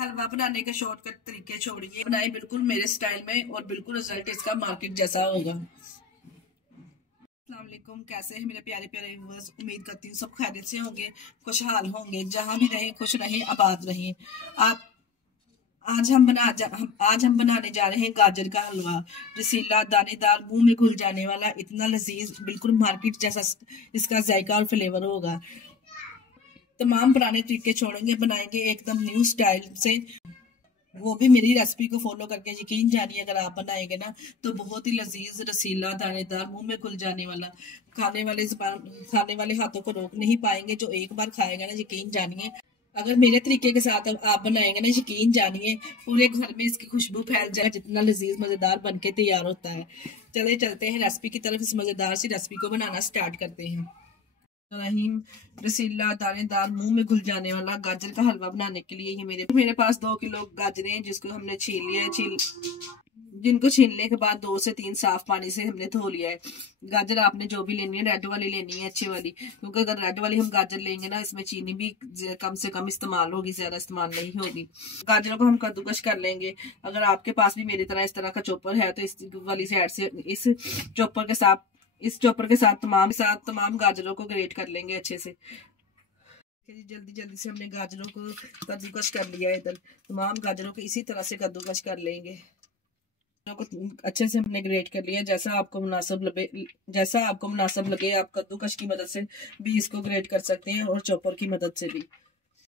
हलवा बनाने के शॉर्टकट तरीके छोड़िए, बनाए बिल्कुल मेरे स्टाइल में और बिल्कुल रिजल्ट इसका मार्केट जैसा होगा। अस्सलाम वालेकुम, कैसे हैं मेरे प्यारे प्यारे व्यूअर्स। उम्मीद करती हूँ सब खैरियत से होंगे, खुशहाल होंगे, जहां भी रहें खुश रहें, आबाद रहें। आप आज हम बनाने जा रहे हैं गाजर का हलवा। रसीला, दानेदार, मुंह में घुल जाने वाला, इतना लजीज, बिल्कुल मार्केट जैसा इसका जायका और फ्लेवर होगा। तमाम पुराने तरीके छोड़ेंगे, बनाएंगे एकदम न्यू स्टाइल से, वो भी मेरी रेसिपी को फॉलो करके। यकीन जानिए अगर आप बनाएंगे ना तो बहुत ही लजीज, रसीला, दानेदार, मुंह में घुल जाने वाला, खाने वाले हाथों को रोक नहीं पाएंगे। जो एक बार खाएगा ना, यकीन जानिए, अगर मेरे तरीके के साथ आप बनाएंगे ना, यकीन जानिए पूरे घर में इसकी खुशबू फैल जाए, जितना लजीज मजेदार बनके तैयार होता है। चले चलते हैं रेसिपी की तरफ। इस मजेदार सी रेसिपी को बनाना स्टार्ट करते हैं। रहीम, रसीला, दानेदार, मुंह में घुल जाने वाला गाजर का हलवा बनाने के लिए ये मेरे पास 2 किलो गाजरें हैं, जिसको हमने छील लिया है। जिनको छीलने के बाद 2 से 3 साफ पानी से हमने धो लिया है। गाजर आपने जो भी लेनी है, रेड वाली लेनी है, अच्छी वाली, क्योंकि अगर रेड वाली हम गाजर लेंगे ना, इसमें चीनी भी कम से कम इस्तेमाल होगी, ज्यादा इस्तेमाल नहीं होगी। गाजरों को हम कद्दूकश कर लेंगे। अगर आपके पास भी मेरी तरह इस तरह का चॉपर है तो इस वाली साइड से इस चॉपर के साथ तमाम गाजरों को ग्रेट कर लेंगे अच्छे से। जल्दी जल्दी से हमने गाजरों को कद्दूकश कर लिया है। इधर तमाम गाजरों को इसी तरह से कद्दूकश कर लेंगे। को अच्छे से हमने ग्रेट कर लिया। जैसा आपको मुनासिब लगे आप कद्दूकश की मदद से भी इसको ग्रेट कर सकते हैं और चॉपर की मदद से भी।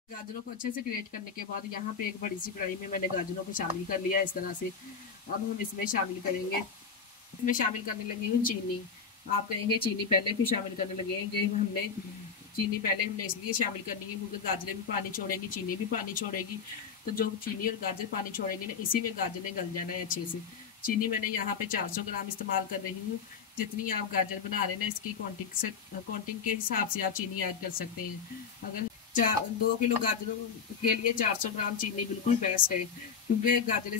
गाजरों को अच्छे से ग्रेट करने के बाद यहाँ पे एक बड़ी सी कढ़ाई में मैंने गाजरों को शामिल कर लिया इस तरह से। अब हम इसमें शामिल करेंगे, इसमें शामिल करने लगी हूँ चीनी। आप कहेंगे चीनी पहले भी शामिल करने लगे हैं। चीनी पहले हमने इसलिए शामिल करनी है क्योंकि गाजरें भी पानी छोड़ेगी, चीनी भी पानी छोड़ेगी। तो जो चीनी और गाजर पानी छोड़ेगी ना, इसी में गाजरें गल जाना है अच्छे से। चीनी मैंने यहाँ पे 400 ग्राम इस्तेमाल कर रही हूँ। जितनी आप गाजर बना रहे हैं ना, इसकी क्वांटिटी के हिसाब से आप चीनी ऐड कर सकते हैं। अगर 2 किलो गाजरों के लिए 400 ग्राम चीनी बिल्कुल बेस्ट है, क्योंकि गाजर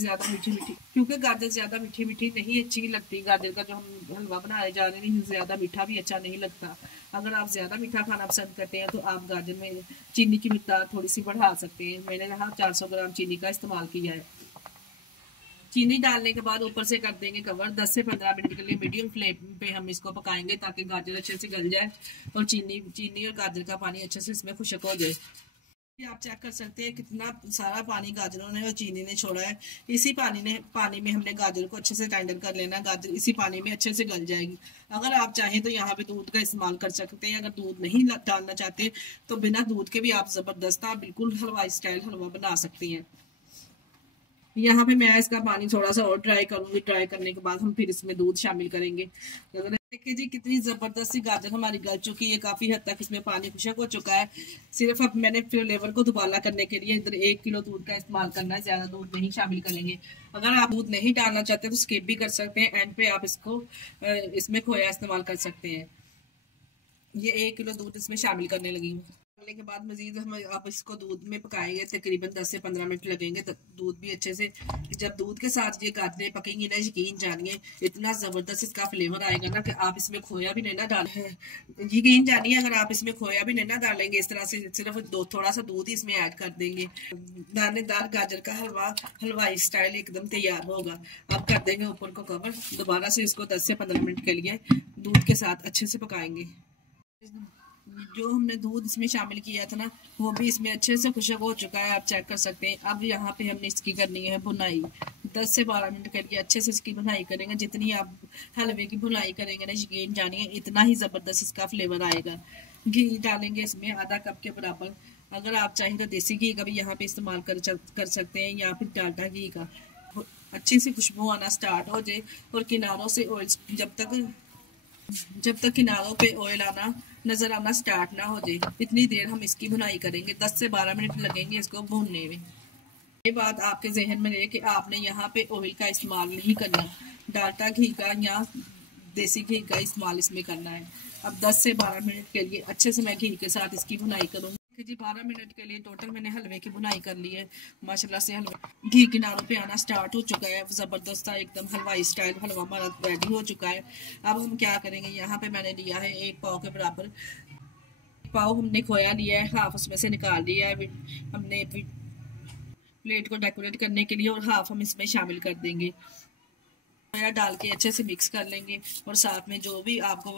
ज्यादा मीठी मीठी नहीं अच्छी लगती। गाजर का जो हम हलवा बनाए जा रहे हैं ज्यादा मीठा भी अच्छा नहीं लगता। अगर आप ज्यादा मीठा खाना पसंद करते हैं तो आप गाजर में चीनी की मिकदार थोड़ी सी बढ़ा सकते हैं। मैंने यहाँ 400 ग्राम चीनी का इस्तेमाल किया है। चीनी डालने के बाद ऊपर से कर देंगे कवर। 10 से 15 मिनट के लिए मीडियम फ्लेम पे हम इसको पकाएंगे ताकि गाजर अच्छे से गल जाए और चीनी और गाजर का पानी अच्छे से इसमें खुशक हो जाए। आप चेक कर सकते हैं कितना सारा पानी गाजरों ने और चीनी ने छोड़ा है। इसी पानी में हमने गाजर को अच्छे से टेंडर कर लेना। गाजर इसी पानी में अच्छे से गल जाएगी। अगर आप चाहें तो यहाँ पे दूध का इस्तेमाल कर सकते हैं। अगर दूध नहीं डालना चाहते तो बिना दूध के भी आप जबरदस्त बिल्कुल हलवाई स्टाइल हलवा बना सकती हैं। यहाँ पे मैं इसका पानी थोड़ा सा और ड्राई करूंगी। ड्राई करने के बाद हम फिर इसमें दूध शामिल करेंगे। देखिए जी कितनी जबरदस्ती गाजर हमारी गल चुकी है। काफी हद तक इसमें पानी खुशक हो चुका है। सिर्फ अब मैंने फ्लेवर को दुबाला करने के लिए इधर 1 किलो दूध का इस्तेमाल करना है, ज्यादा दूध नहीं शामिल करेंगे। अगर आप दूध नहीं डालना चाहते तो स्किप भी कर सकते हैं। एंड पे आप इसमें खोया इस्तेमाल कर सकते हैं। ये 1 किलो दूध इसमें शामिल करने लगी हूँ। के बाद मजीद हम आप इसको दूध में पकाएंगे। तकरीबन 10 से 15 मिनट लगेंगे। दूध भी अच्छे से, जब दूध के साथ ये गाजरें पकेंगी ना, यकीन जानिए इतना जबरदस्त इसका फ्लेवर आएगा ना कि आप इसमें खोया भी नहीं ना डालें। यकीन जानिए अगर आप इसमें खोया भी नहीं ना डालेंगे, इस तरह से सिर्फ थोड़ा सा दूध ही इसमें ऐड कर देंगे, दानेदार गाजर का हलवाई स्टाइल एकदम तैयार होगा। अब कर देंगे ऊपर को कवर। दोबारा से इसको 10 से 15 मिनट के लिए दूध के साथ अच्छे से पकाएंगे। जो हमने दूध इसमें शामिल किया था ना, वो भी इसमें अच्छे से खुशक हो चुका है, आप चेक कर सकते हैं। अब यहाँ पे हमने इसकी करनी है भुनाई। 10 से 12 मिनट के लिए अच्छे से इसकी भुनाई करेंगे। जितनी आप हलवे की भुनाई करेंगे ना, यकीन जानिए इतना ही जबरदस्त इसका फ्लेवर आएगा। घी डालेंगे इसमें आधा कप के बराबर। अगर आप चाहें तो देसी घी का भी यहाँ पे इस्तेमाल कर सकते हैं, या फिर डालडा घी का। अच्छी सी खुशबू आना स्टार्ट हो जाए और किनारों से ऑयल जब तक किनारों पे ऑयल आना नजर आना स्टार्ट ना हो जाए, इतनी देर हम इसकी भुनाई करेंगे। 10 से 12 मिनट लगेंगे इसको भूनने में। ये बात आपके जहन में रहे कि आपने यहाँ पे ऑयल का इस्तेमाल नहीं करना, डालडा घी का या देसी घी का इस्तेमाल इसमें करना है। अब 10 से 12 मिनट के लिए अच्छे से मैं घी के साथ इसकी भुनाई करूँगी। जी 12 मिनट के लिए टोटल मैंने हलवे की बुनाई कर ली है। माशाल्लाह से हलवा घी किनारों पे आना स्टार्ट हो चुका है। जबरदस्त एकदम हलवाई स्टाइल हलवा हमारा रेडी हो चुका है। अब हम क्या करेंगे, यहाँ पे मैंने लिया है 1 पाव के बराबर। पाव हमने खोया लिया है, हाफ उसमें से निकाल लिया है। हमने प्लेट को डेकोरेट करने के लिए, और हाफ हम इसमें शामिल कर देंगे। डाल के अच्छे से मिक्स कर लेंगे, और साथ में जो भी आपको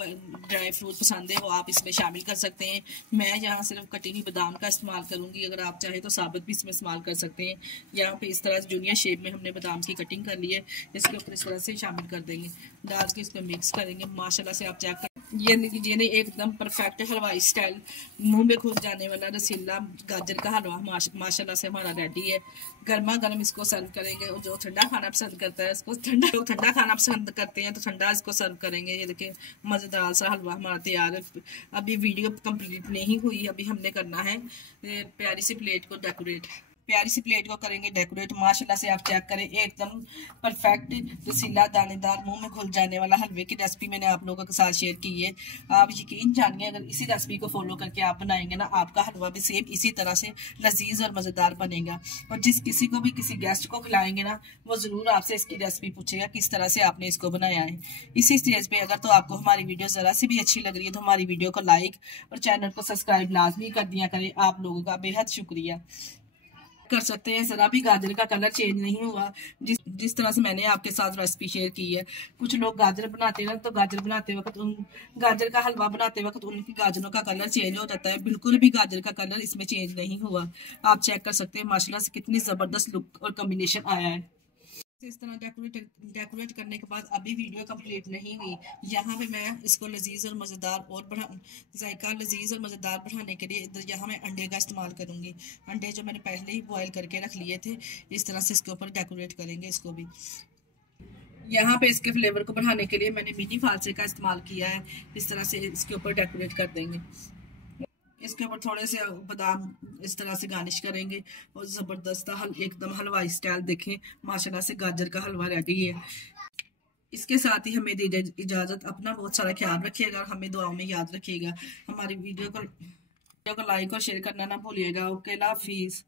ड्राई फ्रूट पसंद है वो आप इसमें शामिल कर सकते हैं। मैं यहाँ सिर्फ कटी हुई बादाम का इस्तेमाल करूँगी, अगर आप चाहें तो साबुत भी इसमें इस्तेमाल कर सकते हैं। यहाँ पे इस तरह से जूनियर शेप में हमने बादाम की कटिंग कर ली है, इसके ऊपर इस तरह से शामिल कर देंगे, डाल के इसको मिक्स करेंगे। माशाल्लाह से आप चेक कर ये नहीं एकदम परफेक्ट हलवाई स्टाइल मुंह में घुस जाने वाला रसीला गाजर का हलवा माशाल्लाह से हमारा रेडी है। गर्मा गर्म इसको सर्व करेंगे, और जो ठंडा खाना पसंद करता है इसको ठंडा खाना पसंद करते हैं तो ठंडा इसको सर्व करेंगे। ये देखिए मज़ेदार सा हलवा हमारा तैयार है। अभी वीडियो कंप्लीट नहीं हुई, अभी हमने करना है प्यारी सी प्लेट को डेकोरेट। प्यारी सी प्लेट को करेंगे डेकोरेट। माशाल्लाह से आप चेक करें, एकदम परफेक्ट रसीला दानेदार मुंह में घुल जाने वाला हलवे की रेसिपी मैंने आप लोगों के साथ शेयर की है। आप यकीन जानिए, अगर इसी रेसिपी को फॉलो करके आप बनाएंगे ना, आपका हलवा भी सेम इसी तरह से लजीज और मज़ेदार बनेगा। और जिस किसी को भी किसी गेस्ट को खिलाएंगे ना, वो ज़रूर आपसे इसकी रेसिपी पूछेगा किस तरह से आपने इसको बनाया है। इसी स्टेज पर अगर तो आपको हमारी वीडियो ज़रा सी भी अच्छी लग रही है तो हमारी वीडियो को लाइक और चैनल को सब्सक्राइब लाजमी कर दिया करें। आप लोगों का बेहद शुक्रिया कर सकते हैं। जरा भी गाजर का कलर चेंज नहीं हुआ, जिस तरह से मैंने आपके साथ रेसिपी शेयर की है। कुछ लोग गाजर बनाते हैं तो गाजर बनाते वक्त गाजर का हलवा बनाते वक्त उनकी गाजरों का कलर चेंज हो जाता है, बिल्कुल भी गाजर का कलर इसमें चेंज नहीं हुआ। आप चेक कर सकते हैं माशाल्लाह से कितनी जबरदस्त लुक और कॉम्बिनेशन आया है। इस तरह डेकोरेट करने के बाद अभी वीडियो कंप्लीट नहीं हुई। यहाँ पे मैं इसको लजीज और मज़ेदार और जायका लजीज और मज़ेदार बढ़ाने के लिए यहाँ मैं अंडे का इस्तेमाल करूँगी। अंडे जो मैंने पहले ही बॉयल करके रख लिए थे, इस तरह से इसके ऊपर डेकोरेट करेंगे इसको भी। यहाँ पे इसके फ्लेवर को बढ़ाने के लिए मैंने मिनी फालसे का इस्तेमाल किया है। इस तरह से इसके ऊपर डेकोरेट कर देंगे। इसके ऊपर थोड़े से बादाम इस तरह से गार्निश करेंगे, और ज़बरदस्त एकदम हलवाई स्टाइल देखें। माशाल्लाह से गाजर का हलवा रेडी है। इसके साथ ही हमें दे इजाज़त। अपना बहुत सारा ख्याल रखिएगा और हमें दुआओं में याद रखिएगा। हमारी वीडियो को लाइक और शेयर करना ना भूलिएगा। ओके, अल्लाह हाफिज़।